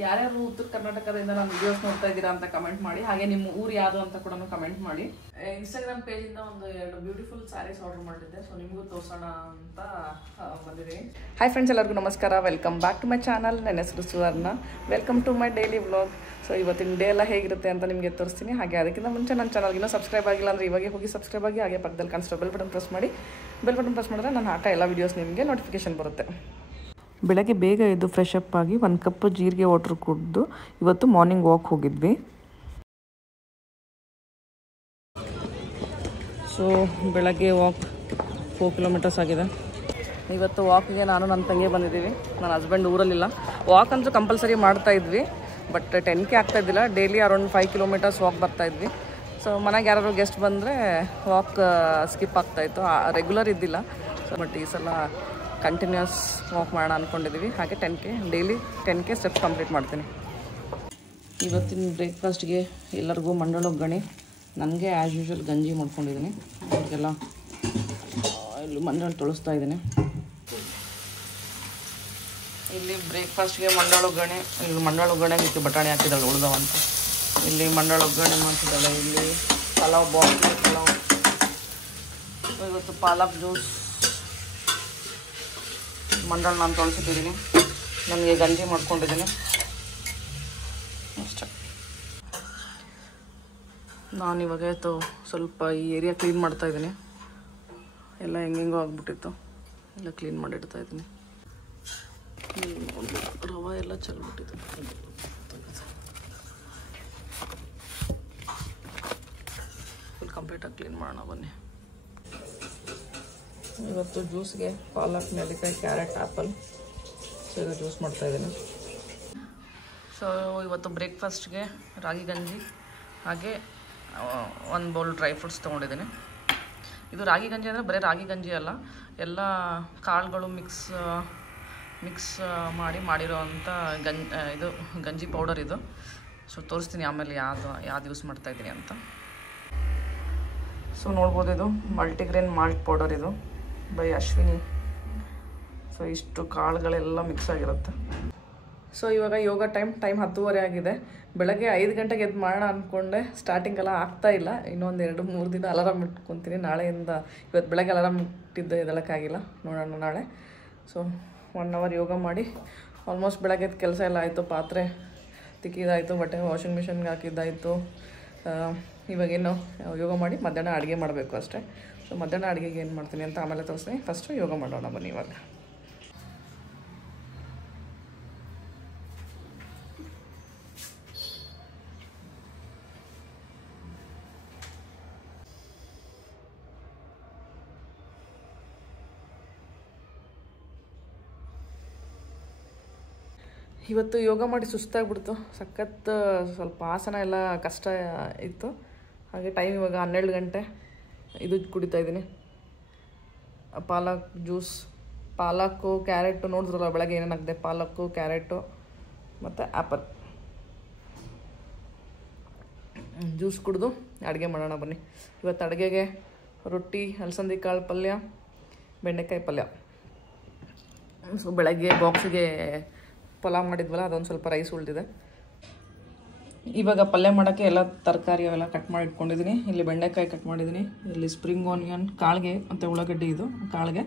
ಯಾರ್ಯಾರು ಉತ್ತರ ಕರ್ನಾಟಕದಿಂದ ನನ್ನ ವಿಡಿಯೋಸ್ ನೋಡ್ತಾ ಇದ್ದೀರಾ ಅಂತ ಕಮೆಂಟ್ ಮಾಡಿ. ಹಾಗೆ ನಿಮ್ಮ ಊರು ಯಾವುದು ಅಂತ ಕೂಡ ಕಮೆಂಟ್ ಮಾಡಿ. ಇನ್ಸ್ಟಾಗ್ರಾಮ್ ಪೇಜಿಂದ ಒಂದು 2 ಬ್ಯೂಟಿಫುಲ್ ಸ್ಯಾರೀಸ್ ಆರ್ಡರ್ ಮಾಡಿದ್ದೆ. ಸೊ ನಿಮಗೂ ತೋರಿಸೋಣ ಅಂತ ಬಂದಿದ್ದೀನಿ. ಹಾಯ್ ಫ್ರೆಂಡ್ಸ್, ಎಲ್ಲರಿಗೂ ನಮಸ್ಕಾರ. Welcome back to my channel. ನನ್ನ ಹೆಸರು Suvarna. Welcome to my daily vlog. So ಇವತ್ತಿನ ಡೇ ಎಲ್ಲ ಹೇಗಿರುತ್ತೆ ಅಂತ ನಿಮಗೆ ತೋರಿಸ್ತೀನಿ. ಹಾಗೆ ಅದಕ್ಕಿಂತ ಮುಂಚೆ ನನ್ನ ಚಾನಲ್ಗೆ ಇನ್ನೂ ಸಬ್ಸ್ಕ್ರೈಬ್ ಆಗಿಲ್ಲ ಅಂದರೆ ಇವಾಗ ಹೋಗಿ ಸಬ್ಸ್ಕ್ರೈಬ್ ಆಗಿ. ಹಾಗೆ ಪಕ್ಕದಲ್ಲಿ ಕಾಣಿಸ್ತಾ ಬೆಲ್ ಬಟನ್ ಪ್ರೆಸ್ ಮಾಡಿ. ಬೆಲ್ ಬಟನ್ ಪ್ರೆಸ್ ಮಾಡಿದ್ರೆ ನಾನು ಹಾಕೋ ಎಲ್ಲ ವೀಡಿಯೋಸ್ ನಿಮಗೆ ನೋಟಿಫಿಕೇಶನ್ ಬರುತ್ತೆ. ಬೆಳಗ್ಗೆ ಬೇಗ ಎದ್ದು ಫ್ರೆಶ್ ಅಪ್ ಆಗಿ 1 ಕಪ್ ಜೀರಿಗೆ ವಾಟ್ರ್ ಕುಡಿದು ಇವತ್ತು ಮಾರ್ನಿಂಗ್ ವಾಕ್ ಹೋಗಿದ್ವಿ. ಸೊ ಬೆಳಗ್ಗೆ ವಾಕ್ 4 ಕಿಲೋಮೀಟರ್ಸ್ ಆಗಿದೆ. ಇವತ್ತು ವಾಕಿಗೆ ನಾನು ನನ್ನ ತಂಗಿ ಬಂದಿದ್ದೀವಿ. ನನ್ನ ಹಸ್ಬೆಂಡ್ ಊರಲ್ಲಿಲ್ಲ. ವಾಕ್ ಅಂತೂ ಕಂಪಲ್ಸರಿ ಮಾಡ್ತಾಯಿದ್ವಿ, ಬಟ್ 10K ಆಗ್ತಾಯಿದ್ದಿಲ್ಲ. ಡೈಲಿ ಅರೌಂಡ್ 5 ಕಿಲೋಮೀಟರ್ಸ್ ವಾಕ್ ಬರ್ತಾಯಿದ್ವಿ. ಸೊ ಮನೆಗೆ ಯಾರಾದ್ರು ಗೆಸ್ಟ್ ಬಂದರೆ ವಾಕ್ ಸ್ಕಿಪ್ ಆಗ್ತಾಯಿತ್ತು, ರೆಗ್ಯುಲರ್ ಇದ್ದಿಲ್ಲ. ಸೊ ಬಟ್ ಈ ಸಲ ಕಂಟಿನ್ಯೂಸ್ ವಾಕ್ ಮಾಡೋಣ ಅಂದ್ಕೊಂಡಿದ್ದೀವಿ. ಹಾಗೆ 10K daily 10K steps complete ಮಾಡ್ತೀನಿ. ಇವತ್ತಿನ ಬ್ರೇಕ್ಫಾಸ್ಟ್ಗೆ ಎಲ್ಲರಿಗೂ ಮಂಡಳ ಒಗ್ಗರಣೆ, ನನಗೆ ಆ್ಯಸ್ ಯೂಶ್ವಲ್ ಗಂಜಿ ಮಾಡ್ಕೊಂಡಿದ್ದೀನಿ. ಅವ್ರಿಗೆಲ್ಲ ಇಲ್ಲಿ ಮಂಡಳ ತೊಳಸ್ತಾ ಇದ್ದೀನಿ. ಇಲ್ಲಿ ಬ್ರೇಕ್ಫಾಸ್ಟ್ಗೆ ಮಂಡಳ ಒಗ್ಗರಣೆ, ಇಲ್ಲಿ ಮಂಡಳ ಒಗ್ಗರಣೆಗೆ ಇತ್ತು ಬಟಾಣಿ ಹಾಕಿದ್ದಾಳೆ ಉಳ್ದವಂತ. ಇಲ್ಲಿ ಮಂಡಳ ಒಗ್ಗರಣೆ ಮಾಡ್ತಿದ್ದಾಳೆ. ಇಲ್ಲಿ ಪಲಾವ್, ಬಾಂಬೆ ಪಲಾವ್. ಇವತ್ತು ಪಾಲಕ್ ಜ್ಯೂಸ್, ಮಂಡಳ ನಾನು ತೊಳಸಿಟ್ಟಿದ್ದೀನಿ. ನನಗೆ ಗಂಜಿ ಮಾಡ್ಕೊಂಡಿದ್ದೀನಿ ಅಷ್ಟೇ. ನಾನಿವಾಗ ಸ್ವಲ್ಪ ಈ ಏರಿಯಾ ಕ್ಲೀನ್ ಮಾಡ್ತಾಯಿದ್ದೀನಿ. ಎಲ್ಲ ಹೆಂಗೆಂಗೋ ಆಗ್ಬಿಟ್ಟಿತ್ತು, ಎಲ್ಲ ಕ್ಲೀನ್ ಮಾಡಿಡ್ತಾಯಿದ್ದೀನಿ. ರವೆ ಎಲ್ಲ ಚೆಲ್ಬಿಟ್ಟಿದೆ. ಫುಲ್ ಕಂಪ್ಲೀಟಾಗಿ ಕ್ಲೀನ್ ಮಾಡೋಣ ಬನ್ನಿ. ಇವತ್ತು ಜ್ಯೂಸ್ಗೆ ಪಾಲಕ್, ನೆಲ್ಲಿಕಾಯಿ, ಕ್ಯಾರೆಟ್, ಆ್ಯಪಲ್, ಸೊ ಇದು ಜ್ಯೂಸ್ ಮಾಡ್ತಾಯಿದ್ದೀನಿ. ಸೊ ಇವತ್ತು ಬ್ರೇಕ್ಫಾಸ್ಟ್ಗೆ ರಾಗಿ ಗಂಜಿ, ಹಾಗೆ 1 ಬೌಲ್ ಡ್ರೈ ಫ್ರೂಟ್ಸ್ ತೊಗೊಂಡಿದ್ದೀನಿ. ಇದು ರಾಗಿ ಗಂಜಿ ಅಂದರೆ ಬರೀ ರಾಗಿ ಗಂಜಿ ಅಲ್ಲ, ಎಲ್ಲ ಕಾಳುಗಳು ಮಿಕ್ಸ್ ಮಾಡಿರೋ ಅಂಥ ಇದು ಗಂಜಿ ಪೌಡರ್ ಇದು. ಸೊ ತೋರಿಸ್ತೀನಿ ಆಮೇಲೆ ಯಾವ್ದು ಯೂಸ್ ಮಾಡ್ತಾಯಿದ್ದೀನಿ ಅಂತ. ಸೊ ನೋಡ್ಬೋದು, ಇದು ಮಲ್ಟಿಗ್ರೇನ್ ಮಾಲ್ಟ್ ಪೌಡರ್ ಇದು ಬೈ ಅಶ್ವಿನಿ. ಸೊ ಇಷ್ಟು ಕಾಳುಗಳೆಲ್ಲ ಮಿಕ್ಸ್ ಆಗಿರುತ್ತೆ. ಸೊ ಇವಾಗ ಯೋಗ ಟೈಮ್ 10:30 ಆಗಿದೆ. ಬೆಳಗ್ಗೆ 5 ಗಂಟೆಗೆ ಎದ್ದು ಮಾಡೋಣ ಅಂದ್ಕೊಂಡೆ, ಸ್ಟಾರ್ಟಿಂಗೆಲ್ಲ ಆಗ್ತಾಯಿಲ್ಲ. ಇನ್ನೊಂದು 2-3 ದಿನ ಅಲಾರಾಮ್ ಇಟ್ಕೊತೀನಿ. ನಾಳೆಯಿಂದ, ಇವತ್ತು ಬೆಳಗ್ಗೆ ಅಲಾರಾಮ್ ಇಟ್ಟಿದ್ದೆ, ಎದಳಕ್ಕಾಗಿಲ್ಲ, ನೋಡೋಣ ನಾಳೆ. ಸೊ 1 ಅವರ್ ಯೋಗ ಮಾಡಿ ಆಲ್ಮೋಸ್ಟ್ ಬೆಳಗ್ಗೆ ಕೆಲಸ ಎಲ್ಲ ಆಯಿತು. ಪಾತ್ರೆ ತಿಕ್ಕಿದಾಯಿತು, ಬಟ್ಟೆ ವಾಷಿಂಗ್ ಮಿಷನ್ಗೆ ಹಾಕಿದ್ದಾಯಿತು. ಇವಾಗೇನು ಯೋಗ ಮಾಡಿ ಮಧ್ಯಾಹ್ನ ಅಡುಗೆ ಮಾಡಬೇಕು ಅಷ್ಟೇ. ಸೊ ಮಧ್ಯಾಹ್ನ ಅಡುಗೆಗೆ ಏನು ಮಾಡ್ತೀನಿ ಅಂತ ಆಮೇಲೆ ತೋರಿಸ್ತೀನಿ. ಫಸ್ಟು ಯೋಗ ಮಾಡೋಣ ಬನ್ನಿ. ಇವಾಗ ಇವತ್ತು ಯೋಗ ಮಾಡಿ ಸುಸ್ತಾಗ್ಬಿಡ್ತು, ಸಖತ್. ಸ್ವಲ್ಪ ಆಸನ ಎಲ್ಲ ಕಷ್ಟ ಇತ್ತು. ಹಾಗೆ ಟೈಮ್ ಇವಾಗ 12 ಗಂಟೆ. ಇದು ಕುಡಿತಾಯಿದ್ದೀನಿ, ಪಾಲಕ್ ಜ್ಯೂಸ್. ಪಾಲಕ್ಕು, ಕ್ಯಾರೆಟು, ನೋಡಿದ್ರಲ್ಲ ಬೆಳಗ್ಗೆ ಏನೇನಾಗಿದೆ, ಪಾಲಕ್ಕು, ಕ್ಯಾರೆಟು ಮತ್ತು ಆ್ಯಪಲ್ ಜ್ಯೂಸ್ ಕುಡಿದು ಅಡುಗೆ ಮಾಡೋಣ ಬನ್ನಿ. ಇವತ್ತು ಅಡುಗೆಗೆ ರೊಟ್ಟಿ, ಅಲಸಂದಿ ಕಾಳು ಪಲ್ಯ, ಬೆಂಡೆಕಾಯಿ ಪಲ್ಯ. ಸೊ ಬೆಳಗ್ಗೆ ಬಾಕ್ಸಿಗೆ ಪಲಾವ್ ಮಾಡಿದ್ವಲ್ಲ, ಅದೊಂದು ಸ್ವಲ್ಪ ರೈಸ್ ಉಳಿದಿದೆ. ಇವಾಗ ಪಲ್ಯ ಮಾಡೋಕ್ಕೆ ಎಲ್ಲ ತರಕಾರಿ ಅವೆಲ್ಲ ಕಟ್ ಮಾಡಿ ಇಟ್ಕೊಂಡಿದ್ದೀನಿ. ಇಲ್ಲಿ ಬೆಂಡೆಕಾಯಿ ಕಟ್ ಮಾಡಿದ್ದೀನಿ, ಇಲ್ಲಿ ಸ್ಪ್ರಿಂಗ್ ಆನಿಯನ್ ಕಾಳಿಗೆ ಮತ್ತು ಉಳ್ಳಾಗಡ್ಡಿ. ಇದು ಕಾಳಿಗೆ,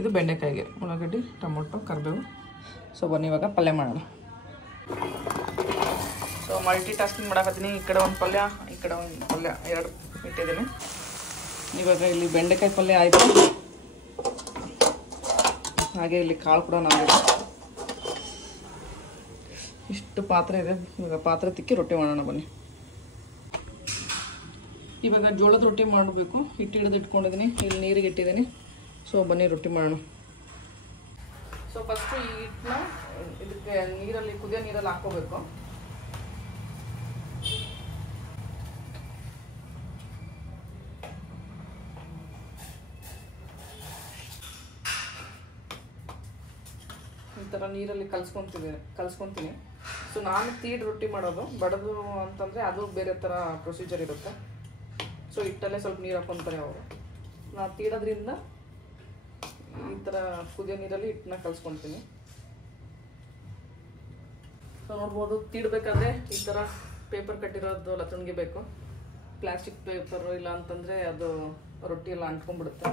ಇದು ಬೆಂಡೆಕಾಯಿಗೆ ಉಳ್ಳಾಗಡ್ಡಿ, ಟೊಮೊಟೊ, ಕರಿಬೇವು. ಸೊ ಬನ್ನಿ ಇವಾಗ ಪಲ್ಯ ಮಾಡೋಣ. ಸೊ ಮಲ್ಟಿ ಟಾಸ್ಕಿಂಗ್ ಮಾಡಕತ್ತೀನಿ. ಈ ಕಡೆ ಒಂದು ಪಲ್ಯ, ಈ ಕಡೆ ಒಂದು ಪಲ್ಯ, 2 ಇಟ್ಟಿದ್ದೀನಿ. ಇವಾಗ ಇಲ್ಲಿ ಬೆಂಡೆಕಾಯಿ ಪಲ್ಯ ಆಯಿತು. ಹಾಗೆ ಇಲ್ಲಿ ಕಾಳು ಕೂಡ ನಾವಿದೆ. ಇಷ್ಟು ಪಾತ್ರೆ ಇದೆ. ಇವಾಗ ಪಾತ್ರೆ ತಿಕ್ಕಿ ರೊಟ್ಟಿ ಮಾಡೋಣ ಬನ್ನಿ. ಇವಾಗ ಜೋಳದ ರೊಟ್ಟಿ ಮಾಡಬೇಕು. ಹಿಟ್ಟು ಹಿಡಿದು ಇಟ್ಕೊಂಡಿದ್ದೀನಿ, ಇಲ್ಲಿ ನೀರಿಗೆ ಇಟ್ಟಿದ್ದೀನಿ. ಸೊ ಬನ್ನಿ ರೊಟ್ಟಿ ಮಾಡೋಣ. ಸೊ ಫಸ್ಟು ಈ ಹಿಟ್ಟನ್ನ ಇದಕ್ಕೆ ನೀರಲ್ಲಿ, ಕುದಿಯೋ ನೀರಲ್ಲಿ ಹಾಕ್ಕೋಬೇಕು. ಈ ಥರ ನೀರಲ್ಲಿ ಕಲಿಸ್ಕೊತೀನಿ. ಸೊ ನಾನು ತೀಡ್ ರೊಟ್ಟಿ ಮಾಡೋದು, ಬಡದು ಅಂತಂದರೆ ಅದು ಬೇರೆ ಥರ ಪ್ರೊಸೀಜರ್ ಇರುತ್ತೆ. ಸೊ ಹಿಟ್ಟಲ್ಲೇ ಸ್ವಲ್ಪ ನೀರು ಹಾಕ್ಕೊತಾರೆ ಅವರು. ನಾನು ತೀಡೋದ್ರಿಂದ ಈ ಥರ ಕುದಿಯೋ ನೀರಲ್ಲಿ ಹಿಟ್ಟನ್ನ ಕಲಿಸ್ಕೊತೀನಿ. ಸೊ ನೋಡ್ಬೋದು, ತೀಡಬೇಕಾದ್ರೆ ಈ ಥರ ಪೇಪರ್ ಕಟ್ಟಿರೋದು ಲತ್ತಣಿಗೆ ಬೇಕು. ಪ್ಲಾಸ್ಟಿಕ್ ಪೇಪರು ಇಲ್ಲ ಅಂತಂದರೆ ಅದು ರೊಟ್ಟಿ ಎಲ್ಲ ಅಂಟ್ಕೊಂಡ್ಬಿಡುತ್ತೆ.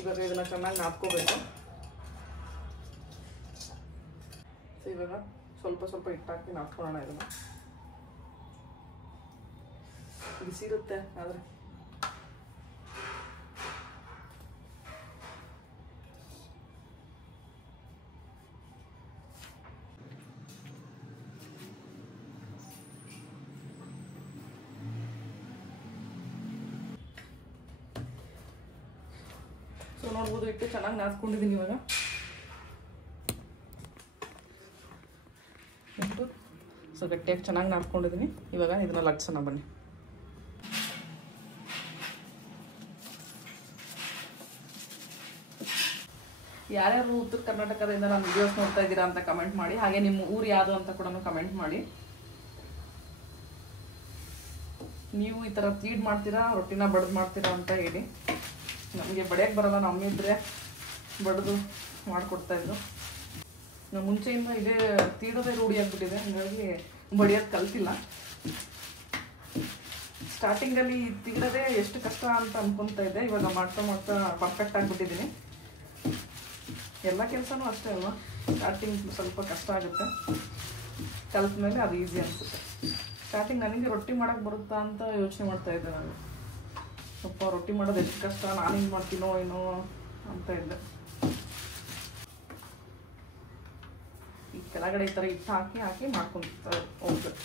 ಇವಾಗ ಇದನ್ನು ಚೆನ್ನಾಗಿ ನಾದ್ಕೋಬೇಕು. ಸೊ ಇವಾಗ ಸ್ವಲ್ಪ ಸ್ವಲ್ಪ ಹಿಟ್ಟಾಕಿ ನಾದ್ಕೊಳ್ಳೋಣ. ಇದನ್ನು ಬಿಸಿ ಇರುತ್ತೆ ಆದರೆ ಸೊ ನೋಡ್ಬೋದು, ಹಿಟ್ಟು ಚೆನ್ನಾಗಿ ನಾದ್ಕೊಂಡಿದ್ದೀನಿ. ಇವಾಗ ಸೊ ಗಟ್ಟಿಯಾಗಿ ಚೆನ್ನಾಗಿ ನಾದ್ಕೊಂಡಿದ್ದೀನಿ. ಇವಾಗ ಇದನ್ನ ಲಟ್ಸೋಣ ಬನ್ನಿ. ಯಾರ್ಯಾರು ಉತ್ತರ ಕರ್ನಾಟಕದಿಂದ ನಾನು ವಿಡಿಯೋಸ್ ನೋಡ್ತಾ ಇದ್ದೀರಾ ಅಂತ ಕಮೆಂಟ್ ಮಾಡಿ. ಹಾಗೆ ನಿಮ್ಮ ಊರು ಯಾವುದು ಅಂತ ಕೂಡ ಕಮೆಂಟ್ ಮಾಡಿ. ನೀವು ಈ ಥರ ತೀಡ್ ಮಾಡ್ತೀರಾ, ರೊಟ್ಟಿನ ಬಡ್ದು ಮಾಡ್ತೀರಾ ಅಂತ ಹೇಳಿ. ನಮಗೆ ಬಡಿಯೋಕ್ಕೆ ಬರೋಲ್ಲ, ನಮ್ಮಿದ್ರೆ ಬಡ್ದು ಮಾಡಿಕೊಡ್ತಾಯಿದ್ರು. ನಾವು ಮುಂಚೆಯಿಂದ ಇದೇ ತೀಡೋದೇ ರೂಢಿ ಆಗಿಬಿಟ್ಟಿದೆ, ಹಾಗಾಗಿ ಬಡಿಯೋದು ಕಲ್ತಿಲ್ಲ. ಸ್ಟಾರ್ಟಿಂಗಲ್ಲಿ ತೀಡೋದೇ ಎಷ್ಟು ಕಷ್ಟ ಅಂತ ಅಂದ್ಕೊತಾ ಇದ್ದೆ. ಇವಾಗ ಮಾಡ್ತಾ ಮಾಡ್ತಾ ಪರ್ಫೆಕ್ಟ್ ಆಗಿಬಿಟ್ಟಿದ್ದೀನಿ. ಎಲ್ಲ ಕೆಲಸನೂ ಅಷ್ಟೇ ಅಲ್ವಾ, ಸ್ಟಾರ್ಟಿಂಗ್ ಸ್ವಲ್ಪ ಕಷ್ಟ ಆಗುತ್ತೆ, ಕಲ್ತ ಮೇಲೆ ಅದು ಈಸಿ ಅನಿಸುತ್ತೆ. ಸ್ಟಾರ್ಟಿಂಗ್ ನನಗೆ ರೊಟ್ಟಿ ಮಾಡೋಕ್ಕೆ ಬರುತ್ತಾ ಅಂತ ಯೋಚನೆ ಮಾಡ್ತಾಯಿದ್ದೆ. ನಾನು ಸ್ವಲ್ಪ ರೊಟ್ಟಿ ಮಾಡೋದು ಎಷ್ಟು ಕಷ್ಟ, ನಾನು ಹಿಂಗೆ ಮಾಡ್ತೀನೋ ಏನೋ ಅಂತ ಇದ್ದೆ. ಈ ಕೆಳಗಡೆ ಈ ಥರ ಹಿಟ್ಟು ಹಾಕಿ ಹಾಕಿ ಮಾಡ್ಕೊಂತ ಹೋಗ್ಬೇಕು.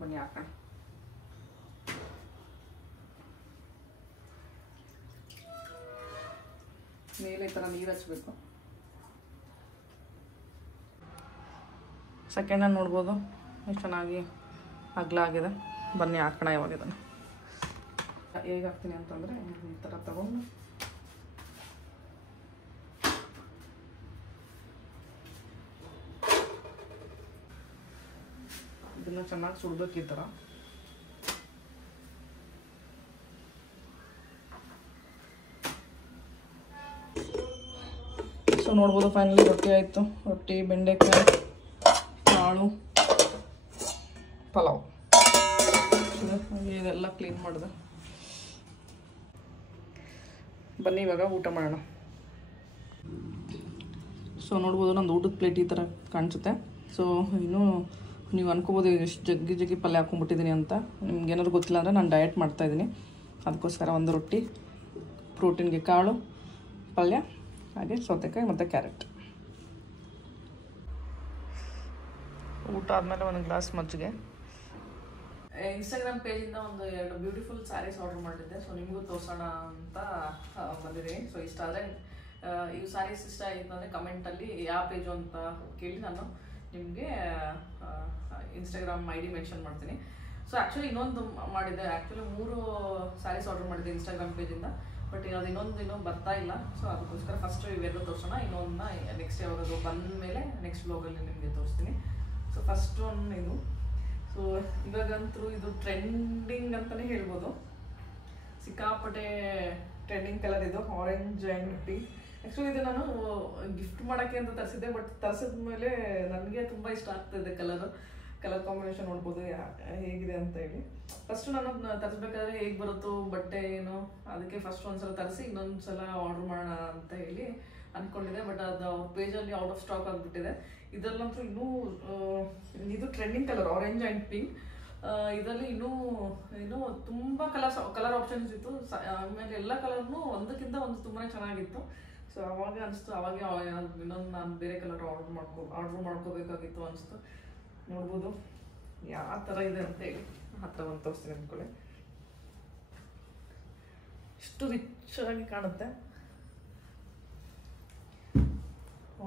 ಬನ್ನಿ ಹಾಕೋಣ. ಮೇಲೆ ಈ ಥರ ನೀರು ಹಚ್ಚಬೇಕು. ಸೆಕೆಂಡಲ್ಲಿ ನೋಡ್ಬೋದು ಎಷ್ಟು ಚೆನ್ನಾಗಿ ಅಗಲ ಆಗಿದೆ. ಬನ್ನಿ ಹಾಕೋಣ ಇವಾಗ ಇದನ್ನು. ಹೇಗೆ ಹಾಕ್ತೀನಿ ಅಂತಂದರೆ ಈ ಥರ ತಗೊಂಡು ಇದನ್ನು ಚೆನ್ನಾಗಿ ಸುಡ್ಬೇಕು ಈ ಥರ. ಸೊ ನೋಡ್ಬೋದು, ಫೈನಲಿ ರೊಟ್ಟಿ ಆಯಿತು. ರೊಟ್ಟಿ, ಬೆಂಡೆಕಾಯಿ, ಕಾಳು, ಪಲಾವ್, ಇದೆಲ್ಲ ಕ್ಲೀನ್ ಮಾಡಿದೆ. ಬನ್ನಿ ಇವಾಗ ಊಟ ಮಾಡೋಣ. ಸೊ ನೋಡ್ಬೋದು, ನಂದು ಊಟದ ಪ್ಲೇಟ್ ಈ ಥರ ಕಾಣಿಸುತ್ತೆ. ಸೊ ಇನ್ನೂ ನೀವು ಅನ್ಕೋಬೋದು ಎಷ್ಟು ಜಗ್ಗಿ ಪಲ್ಯ ಹಾಕೊಂಡ್ಬಿಟ್ಟಿದ್ದೀನಿ ಅಂತ. ನಿಮ್ಗೆ ಏನಾದ್ರು ಗೊತ್ತಿಲ್ಲ ಅಂದರೆ ನಾನು ಡಯಟ್ ಮಾಡ್ತಾಯಿದ್ದೀನಿ, ಅದಕ್ಕೋಸ್ಕರ ಒಂದು ರೊಟ್ಟಿ, ಪ್ರೋಟೀನ್ಗೆ ಕಾಳು, ಪಲ್ಯ, ಹಾಗೆ ಸೌತೆಕಾಯಿ ಮತ್ತು ಕ್ಯಾರೆಟ್. ಊಟ ಆದಮೇಲೆ ಒಂದು ಗ್ಲಾಸ್ ಮಜ್ಜಿಗೆ. ಇನ್ಸ್ಟಾಗ್ರಾಮ್ ಪೇಜಿಂದ ಒಂದು 2 ಬ್ಯೂಟಿಫುಲ್ ಸ್ಯಾರೀಸ್ ಆರ್ಡರ್ ಮಾಡಿದ್ದೆ. ಸೊ ನಿಮಗೂ ತೋರಿಸೋಣ ಅಂತ ಬಂದಿದ್ದೀನಿ. ಸೊ ಇಷ್ಟ ಆದರೆ ಈ ಸ್ಯಾರೀಸ್ ಇಷ್ಟ ಆಯಿತು ಅಂದರೆ ಕಮೆಂಟಲ್ಲಿ ಯಾವ ಪೇಜು ಅಂತ ಕೇಳಿ ನಾನು ನಿಮಗೆ ಇನ್ಸ್ಟಾಗ್ರಾಮ್ ID ಮೆನ್ಷನ್ ಮಾಡ್ತೀನಿ. ಸೊ ಆ್ಯಕ್ಚುಲಿ ಇನ್ನೊಂದು ಮಾಡಿದ್ದೆ, ಆ್ಯಕ್ಚುಲಿ 3 ಸ್ಯಾರೀಸ್ ಆರ್ಡರ್ ಮಾಡಿದ್ದೆ ಇನ್ಸ್ಟಾಗ್ರಾಮ್ ಪೇಜಿಂದ. ಬಟ್ ಅದು ಇನ್ನೂ ಬರ್ತಾ ಇಲ್ಲ. ಸೊ ಅದಕ್ಕೋಸ್ಕರ ಫಸ್ಟ್ ಇವೆರಡು ತೋರಿಸೋಣ. ಇನ್ನೊಂದನ್ನ ನೆಕ್ಸ್ಟ್ ಯಾವಾಗದು ಬಂದ ಮೇಲೆ ನೆಕ್ಸ್ಟ್ ಬ್ಲಾಗಲ್ಲಿ ನಿಮಗೆ ತೋರಿಸ್ತೀನಿ. ಸೊ ಫಸ್ಟ್ ಒನ್ ಇದು. ಸೊ ಇವಾಗಂತೂ ಇದು ಟ್ರೆಂಡಿಂಗ್ ಅಂತಲೇ ಹೇಳ್ಬೋದು. ಸಿಕ್ಕಾಪಟ್ಟೆ ಟ್ರೆಂಡಿಂಗ್ ಕಲರ್ ಇದು, ಆರೆಂಜ್ ಆ್ಯಂಡ್ ಪಿಂಕ್. ಆ್ಯಕ್ಚುಲಿ ಇದು ನಾನು ಗಿಫ್ಟ್ ಮಾಡೋಕ್ಕೆ ಅಂತ ತರಿಸಿದ್ದೆ. ಬಟ್ ತರಿಸಿದ ಮೇಲೆ ನನಗೆ ತುಂಬ ಇಷ್ಟ ಆಗ್ತಾಯಿದೆ ಕಲರ್ ಕಾಂಬಿನೇಷನ್. ನೋಡ್ಬೋದು ಹೇಗಿದೆ ಅಂತ ಹೇಳಿ. ಫಸ್ಟು ನಾನು ತರಿಸ್ಬೇಕಾದ್ರೆ ಹೇಗೆ ಬರುತ್ತೋ ಬಟ್ಟೆ ಏನು, ಅದಕ್ಕೆ ಫಸ್ಟ್ ಒಂದ್ಸಲ ತರಿಸಿ ಇನ್ನೊಂದು ಸಲ ಆರ್ಡ್ರ್ ಮಾಡೋಣ ಅಂತ ಹೇಳಿ ಅಂದ್ಕೊಂಡಿದ್ದೆ. ಬಟ್ ಅದು ಅವ್ರ ಪೇಜಲ್ಲಿ ಔಟ್ ಆಫ್ ಸ್ಟಾಕ್ ಆಗಿಬಿಟ್ಟಿದೆ. ಇದರಲ್ಲಂತೂ ಇನ್ನೂ ಇದು trending colour orange and pink. ಇದರಲ್ಲಿ ಇನ್ನೂ ತುಂಬ ಕಲರ್ ಆಪ್ಷನ್ಸ್ ಇತ್ತು. ಆಮೇಲೆ ಎಲ್ಲ ಕಲರ್ನು ಒಂದಕ್ಕಿಂತ ಒಂದು ತುಂಬಾ ಚೆನ್ನಾಗಿತ್ತು. ಸೊ ಅವಾಗ ಅನಿಸ್ತು, ಅವಾಗೆ ಇನ್ನೊಂದು ನಾನು ಬೇರೆ ಕಲರ್ ಆರ್ಡ್ರ್ ಮಾಡ್ಕೋಬೇಕಾಗಿತ್ತು ಅನಿಸ್ತು. ನೋಡ್ಬೋದು ಯಾವ ಥರ ಇದೆ ಅಂತ ಹೇಳಿ. ಹತ್ರ ಒಂದು ತೋರಿಸ್ತೀನಿ ಅಂದ್ಕೊಳ್ಳಿ. ಇಷ್ಟು ರಿಚ್ ಆಗಿ ಕಾಣುತ್ತೆ.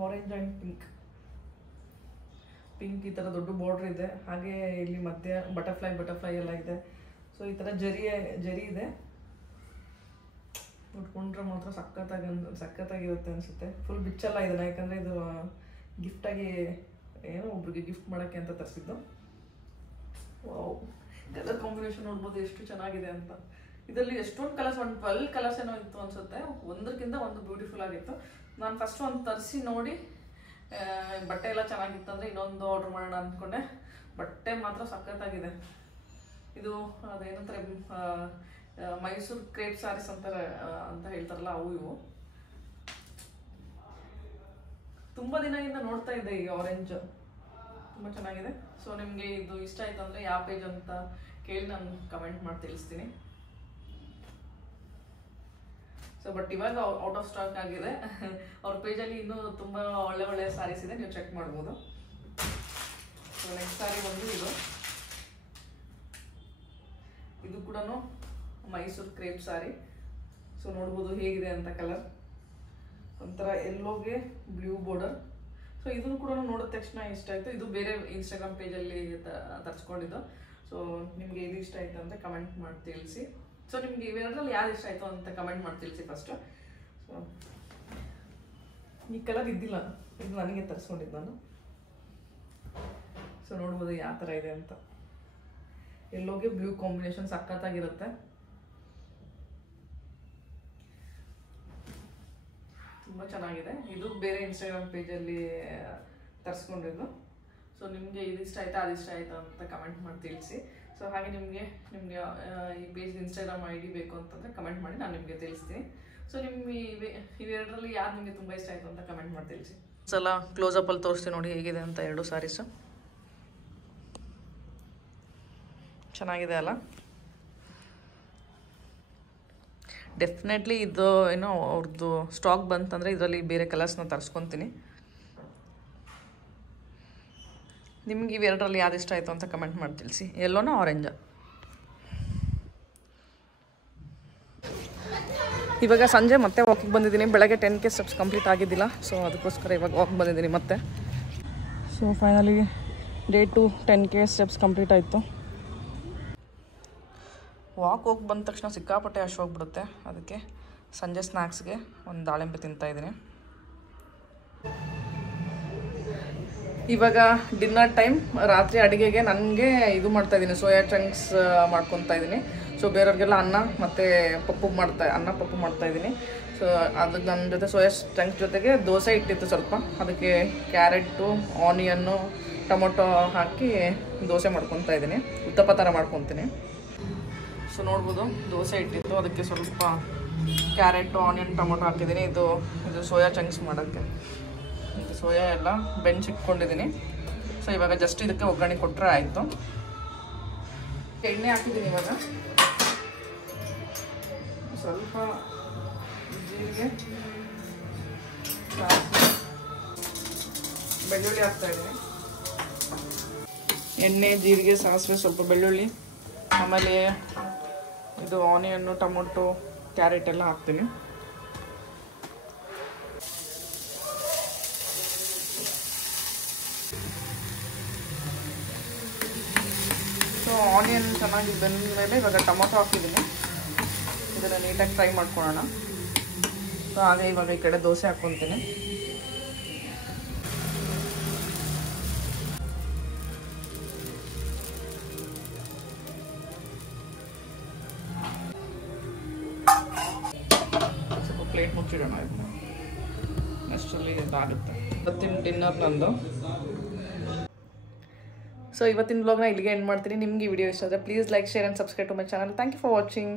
ಆರೆಂಜ್ ಆ್ಯಂಡ್ ಪಿಂಕ್ ಈ ಥರ ದೊಡ್ಡ ಬಾರ್ಡ್ರ್ ಇದೆ. ಹಾಗೆ ಇಲ್ಲಿ ಮಧ್ಯೆ ಬಟರ್ಫ್ಲೈ ಎಲ್ಲ ಇದೆ. ಸೊ ಈ ಥರ ಜರಿ ಇದೆ. ಉಟ್ಕೊಂಡ್ರೆ ಮಾತ್ರ ಸಖತ್ತಾಗಿರುತ್ತೆ ಅನಿಸುತ್ತೆ. ಫುಲ್ ಬಿಚ್ಚಲ್ಲ ಇದನ್ನು, ಯಾಕಂದರೆ ಇದು ಗಿಫ್ಟಾಗಿ ಏನೋ ಒಬ್ರಿಗೆ ಗಿಫ್ಟ್ ಮಾಡೋಕ್ಕೆ ಅಂತ ತರಿಸಿದ್ದು. ವಾವ್, ಕಲರ್ ಕಾಂಬಿನೇಷನ್ ನೋಡ್ಬೋದು ಎಷ್ಟು ಚೆನ್ನಾಗಿದೆ ಅಂತ. ಇದರಲ್ಲಿ ಎಷ್ಟೊಂದು ಕಲರ್ಸ್, ಒಂದು 12 ಕಲರ್ಸ್ ಏನೋ ಇತ್ತು ಅನ್ಸುತ್ತೆ. ಒಂದಕ್ಕಿಂತ ಒಂದು ಬ್ಯೂಟಿಫುಲ್ ಆಗಿತ್ತು. ನಾನು ಫಸ್ಟ್ ಒಂದು ತರಿಸಿ ನೋಡಿ ಬಟ್ಟೆ ಎಲ್ಲ ಚೆನ್ನಾಗಿತ್ತು ಅಂದರೆ ಇನ್ನೊಂದು ಆರ್ಡರ್ ಮಾಡೋಣ ಅಂದ್ಕೊಂಡೆ. ಬಟ್ಟೆ ಮಾತ್ರ ಸಖತ್ತಾಗಿದೆ. ಇದು ಅದೇನಂತಾರೆ ಮೈಸೂರು ಕ್ರೇಪ್ ಸ್ಯಾರೀಸ್ ಅಂತಾರೆ ಅಂತ ಹೇಳ್ತಾರಲ್ಲ, ಅವು ಇವು. ತುಂಬ ದಿನದಿಂದ ನೋಡ್ತಾ ಇದ್ದೆ ಈ ಆರೆಂಜ್, ತುಂಬ ಚೆನ್ನಾಗಿದೆ. ಸೊ ನಿಮಗೆ ಇದು ಇಷ್ಟ ಆಯ್ತು ಅಂದರೆ ಯಾವ ಪೇಜ್ ಅಂತ ಕೇಳಿ ನಾನು ಕಮೆಂಟ್ ಮಾಡಿ ತಿಳಿಸ್ತೀನಿ. ಸೊ ಬಟ್ ಇವಾಗ ಔಟ್ ಆಫ್ ಸ್ಟಾಕ್ ಆಗಿದೆ. ಅವ್ರ ಪೇಜಲ್ಲಿ ಇನ್ನೂ ತುಂಬ ಒಳ್ಳೆ ಒಳ್ಳೆ ಸ್ಯಾರೀಸ್ ಇದೆ, ನೀವು ಚೆಕ್ ಮಾಡ್ಬೋದು. ಸೊ ನೆಕ್ಸ್ಟ್ ಸ್ಯಾರಿ ಬಂದು ಇದು ಕೂಡ ಮೈಸೂರು ಕ್ರೇಪ್ ಸ್ಯಾರಿ. ಸೊ ನೋಡ್ಬೋದು ಹೇಗಿದೆ ಅಂತ. ಕಲರ್ ಒಂಥರ ಎಲ್ಲೋಗೆ ಬ್ಲೂ ಬಾರ್ಡರ್. ಸೊ ಇದನ್ನು ಕೂಡ ನೋಡಿದ ತಕ್ಷಣ ಇಷ್ಟ ಆಯಿತು. ಇದು ಬೇರೆ ಇನ್ಸ್ಟಾಗ್ರಾಮ್ ಪೇಜಲ್ಲಿ ತರಿಸ್ಕೊಂಡಿದ್ದು. ಸೊ ನಿಮಗೆ ಇದು ಇಷ್ಟ ಆಯಿತು ಅಂತ ಕಮೆಂಟ್ ಮಾಡಿ ತಿಳಿಸಿ. ಸೊ ನಿಮಗೆ ಇವೆರಡರಲ್ಲಿ ಯಾರು ಇಷ್ಟ ಆಯಿತು ಅಂತ ಕಮೆಂಟ್ ಮಾಡಿ ತಿಳಿಸಿ ಫಸ್ಟು. ಸೊ ಈ ಕಲರ್ ಇದ್ದಿಲ್ಲ, ಇದು ನನಗೆ ತರಿಸ್ಕೊಂಡಿದ್ದು ನಾನು. ಸೊ ನೋಡ್ಬೋದು ಯಾವ ಥರ ಇದೆ ಅಂತ. ಎಲ್ಲೋಗೆ ಬ್ಲೂ ಕಾಂಬಿನೇಷನ್ ಸಖತ್ತಾಗಿರುತ್ತೆ. ತುಂಬ ಚೆನ್ನಾಗಿದೆ. ಇದು ಬೇರೆ ಇನ್ಸ್ಟಾಗ್ರಾಮ್ ಪೇಜಲ್ಲಿ ತರಿಸ್ಕೊಂಡಿದ್ದು. ಸೊ ನಿಮಗೆ ಇದು ಇಷ್ಟ ಆಯಿತಾ ಅದು ಇಷ್ಟ ಆಯಿತಾ ಅಂತ ಕಮೆಂಟ್ ಮಾಡಿ ತಿಳಿಸಿ. ಸೊ ಹಾಗೆ ನಿಮಗೆ ಈ ಪೇಜ್ ಇನ್ಸ್ಟಾಗ್ರಾಮ್ ID ಬೇಕು ಅಂತಂದರೆ ಕಮೆಂಟ್ ಮಾಡಿ, ನಾನು ನಿಮಗೆ ತಿಳಿಸ್ತೀನಿ. ಸೊ ನಿಮಗೆ ಇವೆರಡರಲ್ಲಿ ಯಾರು ನಿಮಗೆ ತುಂಬ ಇಷ್ಟ ಆಯಿತು ಅಂತ ಕಮೆಂಟ್ ಮಾಡಿ ತಿಳಿಸಿ. ಸಲ ಕ್ಲೋಸಪ್ಪಲ್ಲಿ ತೋರಿಸ್ತೀನಿ ನೋಡಿ ಹೇಗಿದೆ ಅಂತ. 2 ಸ್ಯಾರೀಸು ಚೆನ್ನಾಗಿದೆ ಅಲ್ಲ. ಡೆಫಿನೆಟ್ಲಿ ಇದು ಏನೋ ಅವ್ರದ್ದು ಸ್ಟಾಕ್ ಬಂತಂದರೆ ಇದರಲ್ಲಿ ಬೇರೆ ಕಲರ್ಸ್ನ ತರಿಸ್ಕೊತೀನಿ. ನಿಮ್ಗೆ ಇವೆರಡರಲ್ಲಿ ಯಾವ್ದು ಇಷ್ಟ ಆಯಿತು ಅಂತ ಕಮೆಂಟ್ ಮಾಡಿ ತಿಳಿಸಿ. ಎಲ್ಲೋನ ಆರೆಂಜ. ಇವಾಗ ಸಂಜೆ ಮತ್ತೆ ವಾಕಿಗೆ ಬಂದಿದ್ದೀನಿ. ಬೆಳಗ್ಗೆ 10K ಸ್ಟೆಪ್ಸ್ ಕಂಪ್ಲೀಟ್ ಆಗಿದ್ದಿಲ್ಲ, ಸೊ ಅದಕ್ಕೋಸ್ಕರ ಇವಾಗ ವಾಕ್ ಬಂದಿದ್ದೀನಿ ಮತ್ತೆ. So finally day 2 10K steps complete ಆಯಿತು. ವಾಕ್ ಹೋಗಿ ಬಂದ ತಕ್ಷಣ ಸಿಕ್ಕಾಪಟ್ಟೆ ಹೋಗ್ಬಿಡುತ್ತೆ. ಅದಕ್ಕೆ ಸಂಜೆ ಸ್ನ್ಯಾಕ್ಸ್ಗೆ ಒಂದು ದಾಳಿಂಬೆ ತಿಂತಾಯಿದ್ದೀನಿ. ಇವಾಗ ಡಿನ್ನರ್ ಟೈಮ್. ರಾತ್ರಿ ಅಡುಗೆಗೆ ನನಗೆ ಇದು ಮಾಡ್ತಾಯಿದ್ದೀನಿ, ಸೋಯಾ ಚಂಕ್ಸ್ ಮಾಡ್ಕೊತಾ ಇದ್ದೀನಿ. ಸೊ ಬೇರೆಯವ್ರಿಗೆಲ್ಲ ಅನ್ನ ಪಪ್ಪು ಮಾಡ್ತಾಯಿದ್ದೀನಿ. ಸೊ ಅದು ನನ್ನ ಜೊತೆ ಸೋಯಾ ಚಂಕ್ಸ್ ಜೊತೆಗೆ ದೋಸೆ ಇಟ್ಟಿತ್ತು ಸ್ವಲ್ಪ. ಅದಕ್ಕೆ ಕ್ಯಾರೆಟು, ಆನಿಯನ್ನು, ಟೊಮೊಟೊ ಹಾಕಿ ದೋಸೆ ಮಾಡ್ಕೊತಾ ಇದ್ದೀನಿ. ಉತ್ತಪ್ಪ ಥರ ಮಾಡ್ಕೊತೀನಿ. ಸೊ ನೋಡ್ಬೋದು ದೋಸೆ ಇಟ್ಟಿತ್ತು, ಅದಕ್ಕೆ ಸ್ವಲ್ಪ ಕ್ಯಾರೆಟು, ಆನಿಯನ್, ಟೊಮೊಟೊ ಹಾಕಿದ್ದೀನಿ. ಇದು ಸೋಯಾ ಚಂಕ್ಸ್ ಮಾಡೋಕ್ಕೆ. ಇದು ಸೋಯಾ ಎಲ್ಲ ಬೆಂಚಿಟ್ಕೊಂಡಿದ್ದೀನಿ. ಸೊ ಇವಾಗ ಜಸ್ಟ್ ಇದಕ್ಕೆ ಒಗ್ಗರಣೆ ಕೊಟ್ಟರೆ ಆಯಿತು. ಎಣ್ಣೆ ಹಾಕಿದ್ದೀನಿ. ಇವಾಗ ಸ್ವಲ್ಪ ಜೀರಿಗೆ, ಬೆಳ್ಳುಳ್ಳಿ ಹಾಕ್ತಾಯಿದ್ದೀನಿ. ಎಣ್ಣೆ, ಜೀರಿಗೆ, ಸಾಸಿವೆ, ಸ್ವಲ್ಪ ಬೆಳ್ಳುಳ್ಳಿ, ಆಮೇಲೆ ಇದು ಆನಿಯನ್ನು, ಟೊಮೊಟೊ, ಕ್ಯಾರೆಟ್ ಎಲ್ಲ ಹಾಕ್ತೀನಿ. ಸೊ ಆನಿಯನ್ ಚೆನ್ನಾಗಿ ಬೆಂದ ಮೇಲೆ ಇವಾಗ ಟೊಮೊಟೊ ಹಾಕಿದ್ದೀನಿ. ಇದನ್ನು ನೀಟಾಗಿ ಫ್ರೈ ಮಾಡ್ಕೊಳ್ಳೋಣ. ಸೊ ಹಾಗೆ ಇವಾಗ ಈ ಕಡೆ ದೋಸೆ ಹಾಕ್ಕೊತೀನಿ. ಸ್ವಲ್ಪ ಪ್ಲೇಟ್ ಮುಚ್ಚಿಡೋಣ. ಇದನ್ನ ಅಷ್ಟರಲ್ಲಿ ಇದಾಗುತ್ತೆ. ಇವತ್ತಿನ ಡಿನ್ನರ್ ನಂದು. ಸೊ ಇವತ್ತಿನ ವ್ಲಾಗ್ನ ಇಲ್ಲಿಗೆ ಎಂಡ್ ಮಾಡ್ತೀನಿ. ನಿಮಗೆ ಈ ವಿಡಿಯೋ ಇಷ್ಟ ಆದರೆ please like, share and subscribe to my channel. Thank you for watching.